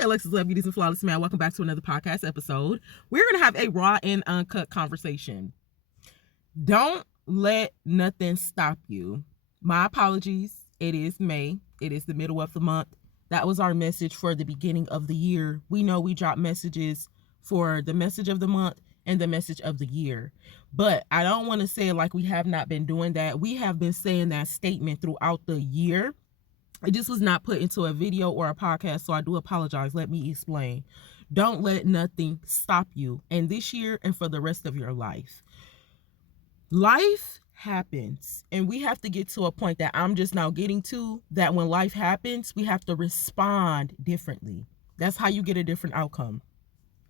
Alexus, love beauties and flawless man. Welcome back to another podcast episode. We're going to have a raw and uncut conversation. Don't let nothing stop you. My apologies. It is May. It is the middle of the month. That was our message for the beginning of the year. We know we drop messages for the message of the month and the message of the year. But I don't want to say it like we have not been doing that. We have been saying that statement throughout the year. It just was not put into a video or a podcast, so I do apologize. Let me explain. Don't let nothing stop you in this year and for the rest of your life. Life happens, and we have to get to a point that I'm just now getting to, that when life happens, we have to respond differently. That's how you get a different outcome.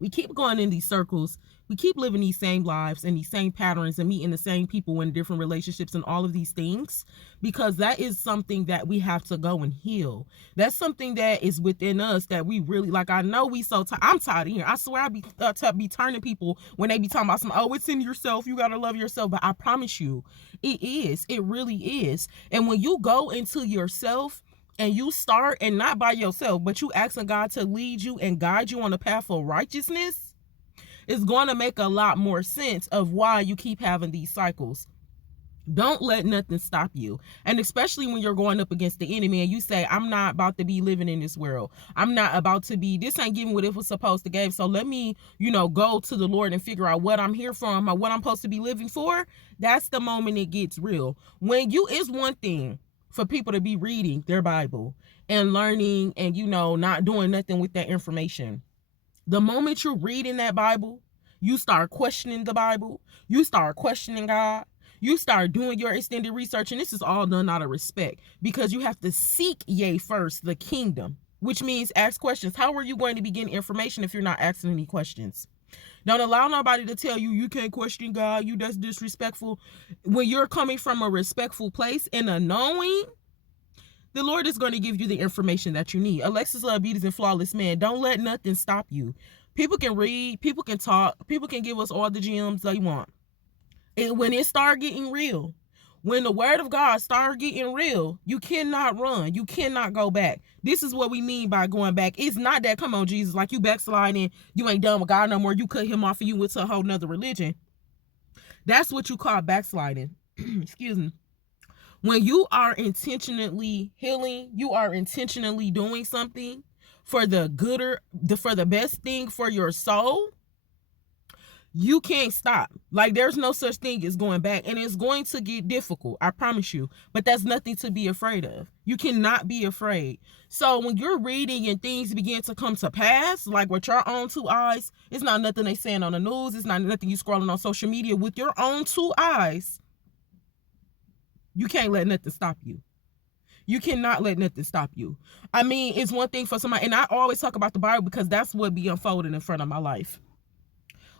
We keep going in these circles. We keep living these same lives and these same patterns and meeting the same people in different relationships and all of these things, because that is something that we have to go and heal. That's something that is within us that we really, like, I know we so I'm tired of here. I swear I be turning people when they be talking about oh, it's in yourself. You got to love yourself. But I promise you, it is. It really is. And when you go into yourself, and you start, and not by yourself, but you asking God to lead you and guide you on the path of righteousness, it's going to make a lot more sense of why you keep having these cycles. Don't let nothing stop you. And especially when you're going up against the enemy and you say, I'm not about to be living in this world. I'm not about to be, this ain't giving what it was supposed to give. So let me, go to the Lord and figure out what I'm here for or what I'm supposed to be living for. That's the moment it gets real. It's one thing for people to be reading their Bible and learning and, not doing nothing with that information. The moment you're reading that Bible, you start questioning the Bible, you start questioning God, you start doing your extended research, and this is all done out of respect, because you have to seek first the kingdom, which means ask questions. How are you going to be getting information if you're not asking any questions? Don't allow nobody to tell you you can't question God, that's disrespectful. When you're coming from a respectful place and a knowing, the Lord is going to give you the information that you need. Alexus, love beauties and flawless man. Don't let nothing stop you. People can read, people can talk, people can give us all the gems they want. And when it start getting real, when the word of God start getting real, you cannot run. You cannot go back. This is what we mean by going back. It's not that, come on, Jesus, like you backsliding, you ain't done with God no more, you cut him off and you went to a whole nother religion. That's what you call backsliding. Excuse me. When you are intentionally healing, you are intentionally doing something for the for the best thing for your soul, you can't stop. Like, there's no such thing as going back, and it's going to get difficult, I promise you, but that's nothing to be afraid of. You cannot be afraid. So when you're reading and things begin to come to pass, like with your own two eyes, it's not nothing they saying on the news, it's not nothing you scrolling on social media. With your own two eyes, you can't let nothing stop you. You cannot let nothing stop you. I mean, it's one thing for somebody, and I always talk about the Bible because that's what be unfolding in front of my life.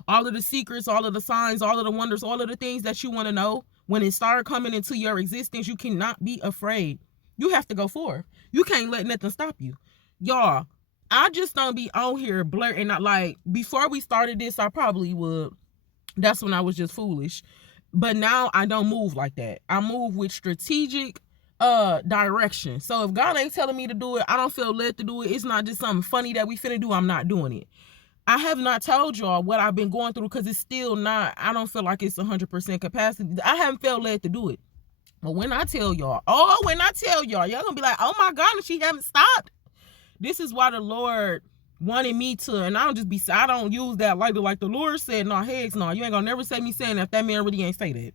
All of the secrets, all of the signs, all of the wonders, all of the things that you want to know, when it start coming into your existence, you cannot be afraid. You have to go forth. You can't let nothing stop you. Y'all, I just don't be on here blurting out. Like, before we started this, I probably would. That's when I was just foolish. But now I don't move like that. I move with strategic direction. So if God ain't telling me to do it, I don't feel led to do it. It's not just something funny that we finna do. I'm not doing it. I have not told y'all what I've been going through because it's still not, I don't feel like it's 100% capacity. I haven't felt led to do it. But when I tell y'all, y'all gonna be like, oh my God, and she haven't stopped. This is why the Lord wanted me to, and I don't use that lightly, like the Lord said, no, heads, no, you ain't gonna never say me saying that man really ain't say that.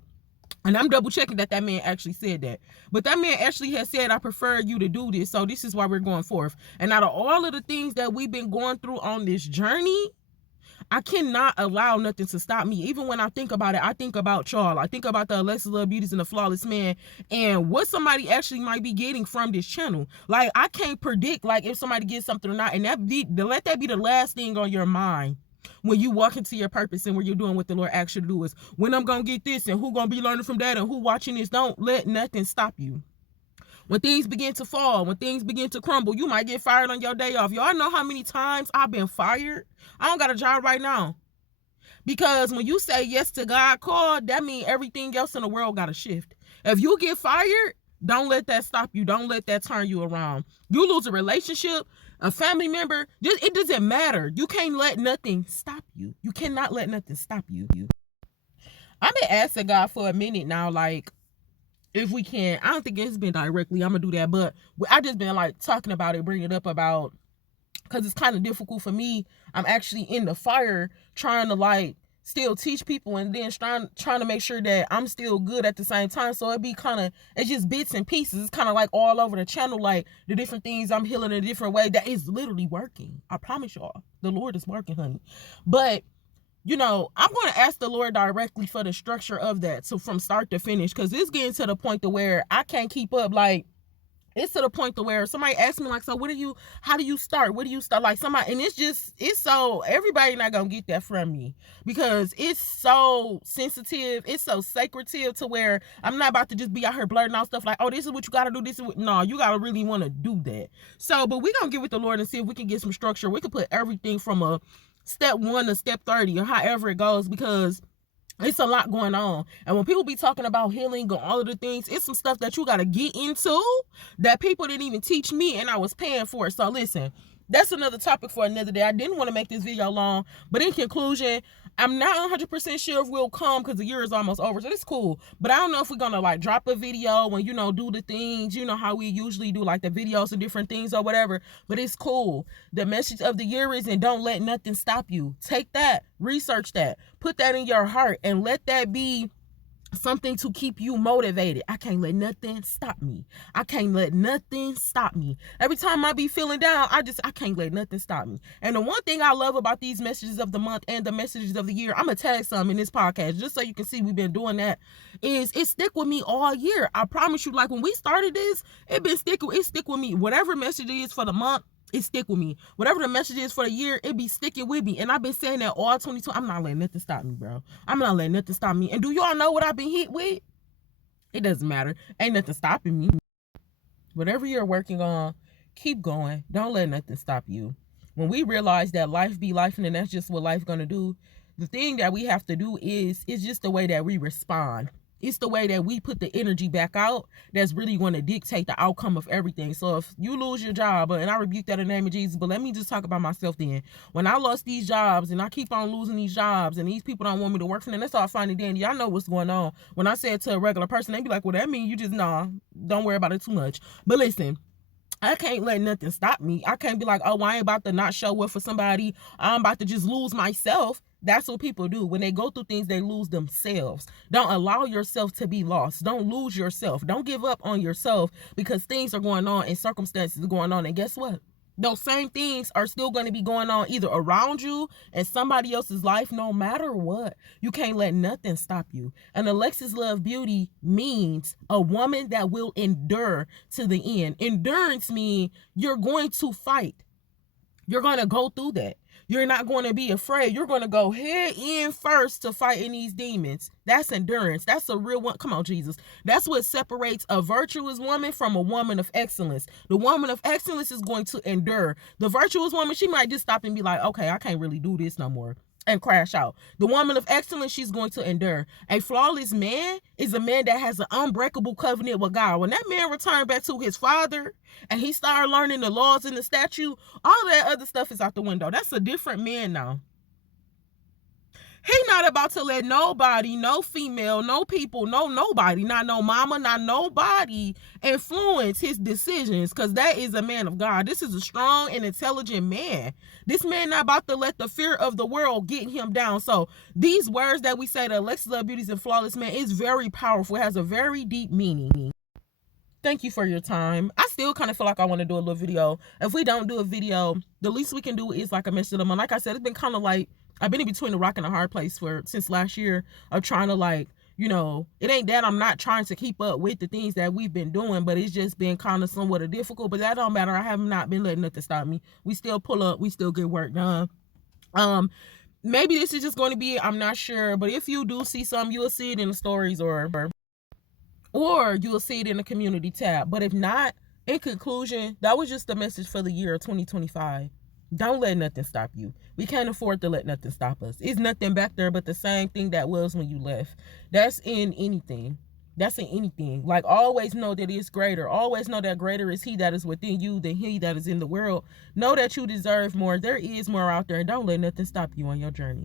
And I'm double checking that man actually said that. But that man actually has said, I prefer you to do this. So this is why we're going forth. And out of all of the things that we've been going through on this journey, I cannot allow nothing to stop me. Even when I think about it, I think about y'all. I think about the Alexus Love Beauties and the Flawless Man and what somebody actually might be getting from this channel. Like, I can't predict, like, if somebody gets something or not. And let that be the last thing on your mind when you walk into your purpose and when you're doing what the Lord asks you to do is, when I'm going to get this and who going to be learning from that and who watching this. Don't let nothing stop you. When things begin to fall, when things begin to crumble, you might get fired on your day off. Y'all know how many times I've been fired? I don't got a job right now. Because when you say yes to God call, that means everything else in the world got to shift. If you get fired, don't let that stop you. Don't let that turn you around. You lose a relationship, a family member, just, it doesn't matter. You can't let nothing stop you. You cannot let nothing stop you. I've been asking God for a minute now, like, if we can, I don't think it's been directly, I'm gonna do that, but I just been like talking about it, bringing it up about, because it's kind of difficult for me. I'm actually in the fire trying to like still teach people, and then trying to make sure that I'm still good at the same time. So it's just bits and pieces. It's kind of like all over the channel, like the different things I'm healing in a different way that is literally working. I promise y'all, the Lord is working, honey. But I'm going to ask the Lord directly for the structure of that, so from start to finish, because it's getting to the point to where I can't keep up. Like, it's to the point to where somebody asks me, like, so how do you start? What do you start? Like, somebody, and it's so, everybody not going to get that from me, because it's so sensitive. It's so sacrative to where I'm not about to just be out here blurting out stuff like, oh, this is what you got to do. No, you got to really want to do that. So, but we're going to get with the Lord and see if we can get some structure. We can put everything from a step 1 to step 30 or however it goes, because it's a lot going on. And when people be talking about healing and all of the things, it's some stuff that you got to get into that people didn't even teach me, and I was paying for it. So listen, that's another topic for another day. I didn't want to make this video long, but in conclusion, I'm not 100% sure if we'll come, because the year is almost over, so it's cool. But I don't know if we're gonna like drop a video and do the things, how we usually do, like the videos and different things or whatever. But it's cool. The message of the year is, and don't let nothing stop you. Take that, research that, put that in your heart, and let that be something to keep you motivated. I can't let nothing stop me. I can't let nothing stop me. Every time I be feeling down, I can't let nothing stop me. And the one thing I love about these messages of the month and the messages of the year, I'm gonna tag some in this podcast just so you can see we've been doing that, is it stick with me all year. I promise you, like when we started this, it stick with me. Whatever message it is for the month, it stick with me. Whatever the message is for the year, it be sticking with me. And I've been saying that all 22. I'm not letting nothing stop me, bro. I'm not letting nothing stop me. And do y'all know what I've been hit with? It doesn't matter. Ain't nothing stopping me. Whatever you're working on, keep going. Don't let nothing stop you. When we realize that life be life, and that's just what life's gonna do, the thing that we have to do is just the way that we respond. It's the way that we put the energy back out that's really going to dictate the outcome of everything. So if you lose your job, and I rebuke that in the name of Jesus, but let me just talk about myself then. When I lost these jobs, and I keep on losing these jobs, and these people don't want me to work for them, that's all fine and dandy. Y'all know what's going on. When I say it to a regular person, they be like, well, that means you just, don't worry about it too much. But listen, I can't let nothing stop me. I can't be like, oh, I ain't about to not show up for somebody. I'm about to just lose myself. That's what people do. When they go through things, they lose themselves. Don't allow yourself to be lost. Don't lose yourself. Don't give up on yourself, because things are going on and circumstances are going on. And guess what? Those same things are still going to be going on either around you and somebody else's life, no matter what. You can't let nothing stop you. And Alexus Love Beauty means a woman that will endure to the end. Endurance means you're going to fight. You're going to go through that. You're not going to be afraid. You're going to go head in first to fighting these demons. That's endurance. That's a real one. Come on, Jesus. That's what separates a virtuous woman from a woman of excellence. The woman of excellence is going to endure. The virtuous woman, she might just stop and be like, okay, I can't really do this no more, and crash out. The woman of excellence, she's going to endure. A flawless man is a man that has an unbreakable covenant with God. When that man returned back to his father and he started learning the laws and the statute, all that other stuff is out the window. That's a different man now. He not about to let nobody, no female, no people, nobody, not no mama, not nobody influence his decisions, because that is a man of God. This is a strong and intelligent man. This man not about to let the fear of the world get him down. So these words that we say, the Alexus Love Beauties and Flawless Man, is very powerful. It has a very deep meaning. Thank you for your time. I still kind of feel like I want to do a little video. If we don't do a video, the least we can do is like a message of the month. Like I said, it's been kind of like, I've been in between the rock and the hard place since last year of trying to, like, it ain't that I'm not trying to keep up with the things that we've been doing, but it's just been kind of somewhat difficult. But that don't matter. I have not been letting nothing stop me. We still pull up. We still get work done. Maybe this is just going to be it. I'm not sure. But if you do see something, you'll see it in the stories or you'll see it in the community tab. But if not, in conclusion, that was just the message for the year of 2025. Don't let nothing stop you. We can't afford to let nothing stop us. It's nothing back there but the same thing that was when you left. That's in anything. That's in anything. Like, always know that it's greater. Always know that greater is he that is within you than he that is in the world. Know that you deserve more. There is more out there, and don't let nothing stop you on your journey.